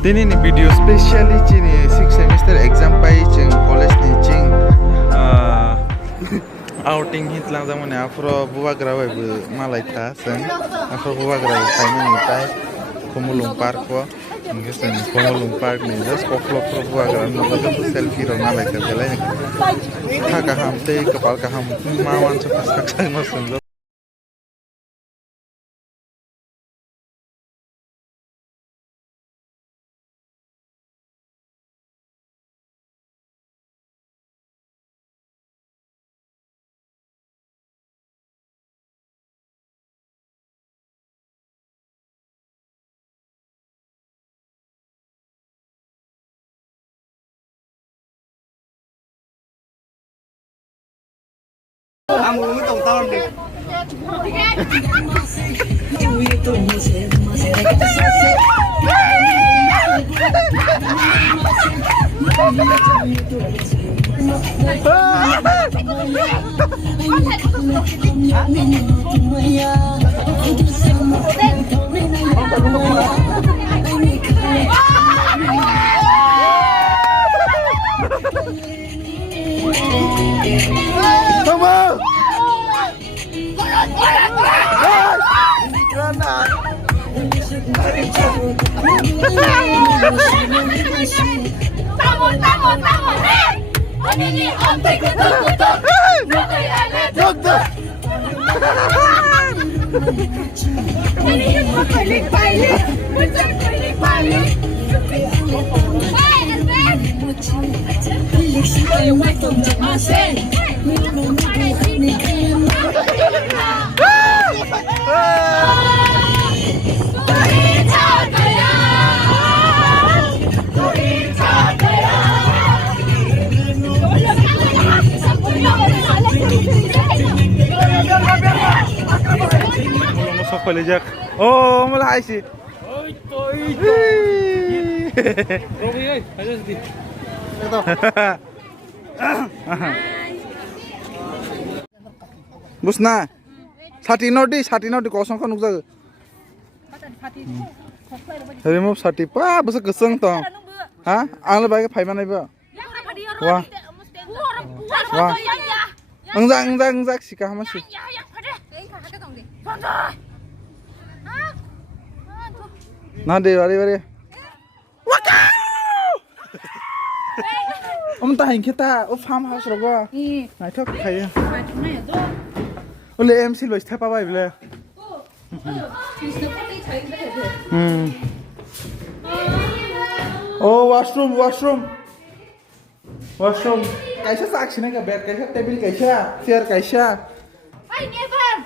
Dini ni video specially chini 6 semester exam pai ching college ni ching outing hitlang jamone afro bubagra bai bu malai tha seng afro bubagra pai mani tai komulung park ko ngesen komulung park ni just koklok pro bubagra no ko selfie ro malai ka belai tha ham te kapal ka ham mawan cha pasak sang no sung Amo mo tong taon din. Jack. Oh, mulai sih. Busna, sati nodi kosong kan udah. Remove sati, pa, besok keseng toh. Hah? Ang lebih ke mana ibu? Wah, wah. Enggak, sikah masih. Nah deh, bari. Wakau! Om tahin kita, farmhouse rogo. Nah itu kayak. Oleh MC lois apa apa bela? Oh washroom. Kaisa saksi nih bed, kaisa table kaisa, chair kaisa. Ay, never.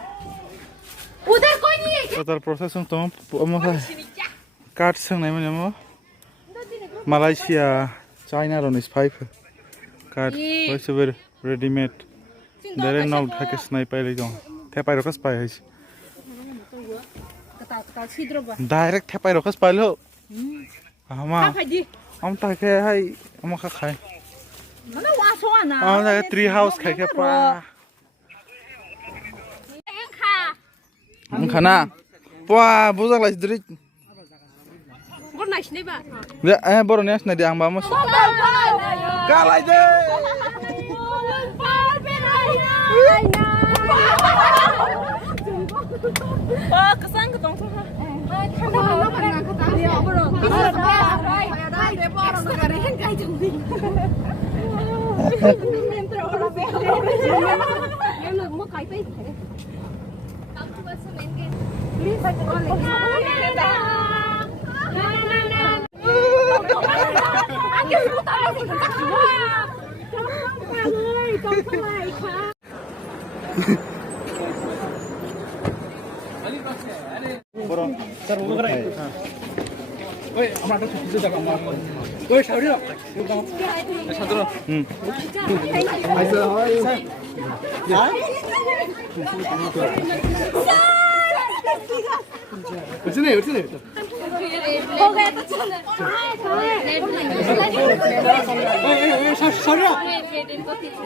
Udah kau ni. Total proses untuk card sang naik mana Malaysia, China ronis pipe card, voiceover ready made. Dari nol pakai sniper lagi dong. Tepai rokas pai his. Direct tepai rokas pai lo. Ama. Om tak kayak hai, om kakai. Mana wasuan ah? Om tak tree house kayak apa? Om kana. Wah, buzak lagi dari. Kau naik ni ba? Ya, baru ni as nadi ang bamus. Kalai deh. Kesan ketong tu. हो गया तो चल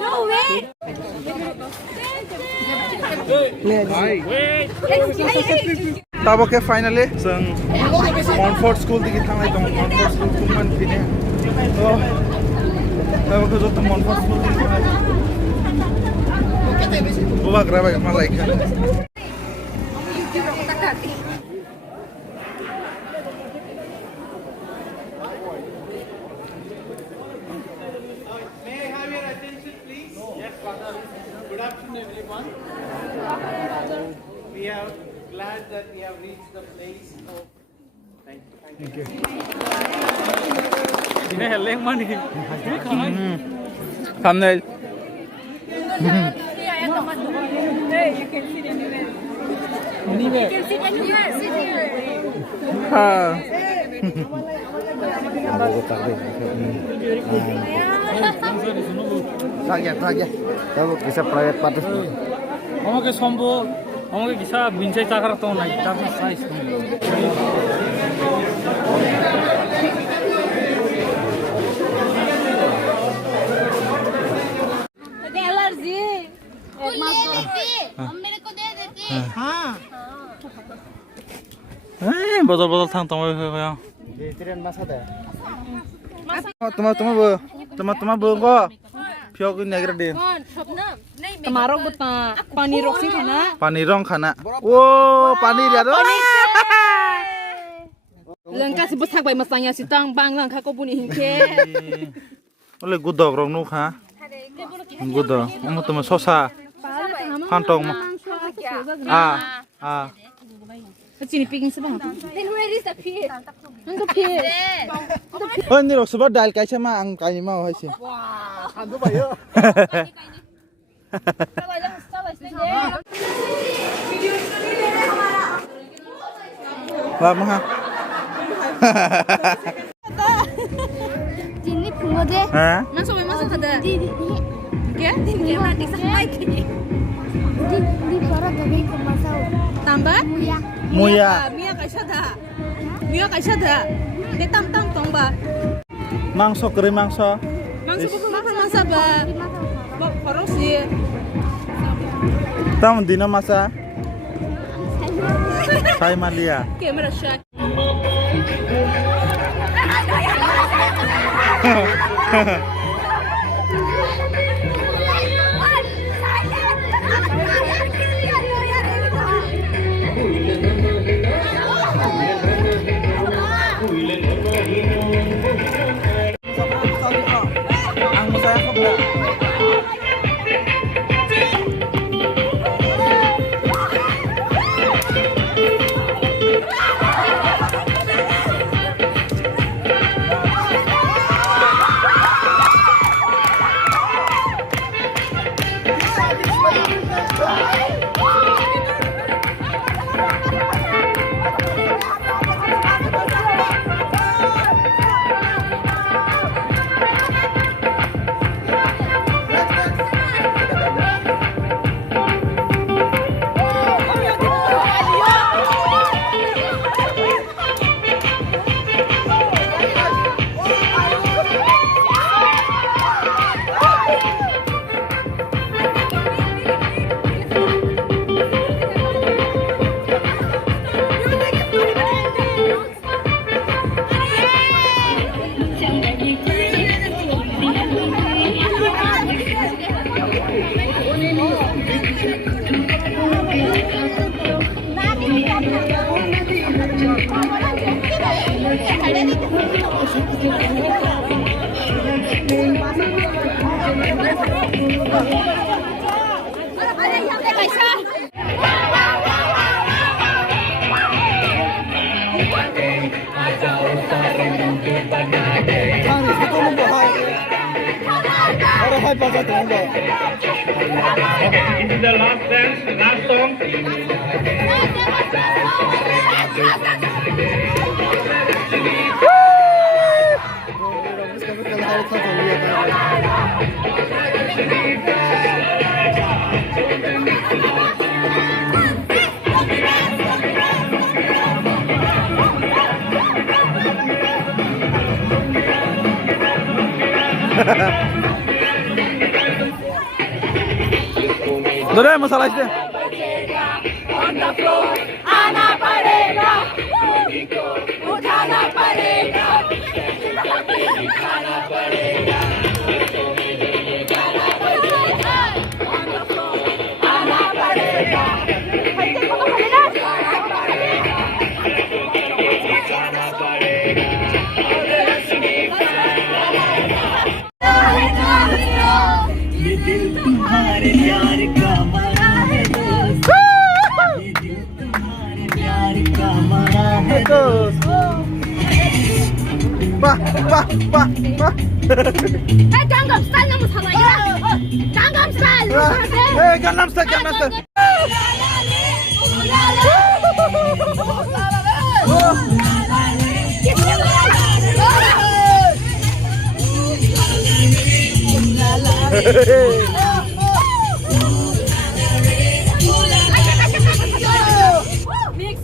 no वे Tabo ke finally जों Montfort School digi थांनाय दं Montfort School खौ मोनफिनो tabo ke जत Montfort School digi थांनाय bubagra बाय मालायखा Good afternoon, everyone. We are glad that we have reached the place of. Thank you. Thumbnail. Hey, you can sit anywhere. You can sit anywhere. Sit here. Lagi. Tahu bisa private party. আমাকে সম্ভব আমাকে কিসা বিনসাই টাকার তো নাই টাকা size allergy मेरे को दे देती हाँ बदल थां तमाय होया तुम्हारा बो फियाव को नेगर दे Tamarok buta pani roksi kana पानी रंग खाना ओ पानी ria do lengka si besak bai masanya si tang bang lengka ko buni hingke ole gudok rong nu kha gudok mo tuma sosa phantong ma a chini picking sa bang then where is the pig ang the pig oi ni rok suba dal kaisa ma ang kai ma hoise Lama ha. Ini bunga deh. Hah? masuk ada Di ya ini mati sampai di barat dari kemasau. tambah Muya. Mia kaisa da de tam tong ba Mangso kere mangso. mangsa ko masa ba korong si Tam dina masa. Sai malia. camera shot Ang masaya ko ba? The last dance, last song. Dore masalah itu. on the floor, Ana Pare. 빠. Hey, Gangnam Style naman sa kanya. Gangnam Style. Hey, Gangnam Style, Gangnam Style. Mix.